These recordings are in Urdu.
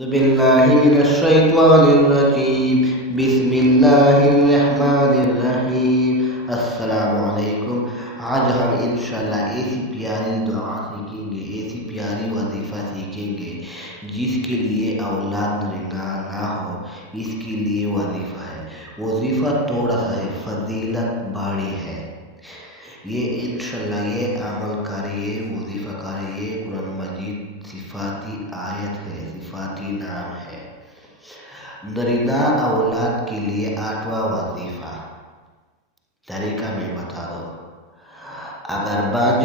أعوذ بالله من الشيطان الرجيم بسم الله الرحمن الرحیم السلام علیکم۔ آج ہم انشاءاللہ ایسی پیاری دعا سیکھیں گے، ایسی پیاری وظیفہ سیکھیں گے جس کے لیے اولاد نہ ہو، اس کے لیے وظیفہ ہے۔ وظیفہ تھوڑا سا ہے، فضیلت بڑی ہے۔ یہ انشاءاللہ یہ عمل کریے، وظیفہ کریے۔ قرآن مجید صفاتی آیت ہے، صفاتی نام ہے۔ نرینہ اولاد کے لیے 8واں وظیفہ طریقہ میں بتا دو۔ اگر بانج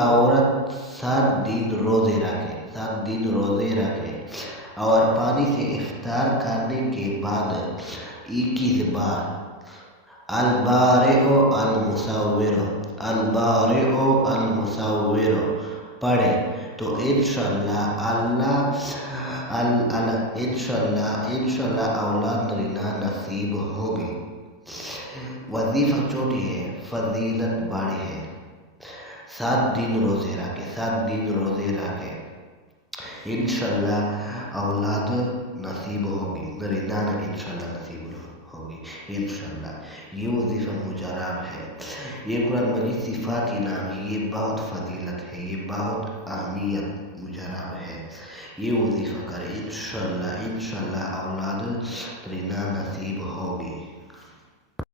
عورت 7 دن روزے رکھے اور پانی سے افطار کرنے کے بعد 21 بار البارئ المصور پڑھے تو انشاءاللہ اولاد نرینہ نصیب ہوگی۔ وظیفہ چھوٹی ہے، فضیلت بڑی ہے۔ 7 دن روزے رکھے انشاءاللہ اولاد نصیب ہوگی، نرینہ انشاءاللہ نصیب ہوگی انشاءاللہ۔ یہ وظیفہ مجرب ہے، یہ قرآن مجید صفاتی نام ہے، یہ بہت فضیلت ہے، یہ بہت اہمیت مجرب ہے۔ یہ وظیفہ کرے انشاءاللہ اولاد نرینہ نصیب ہوگی۔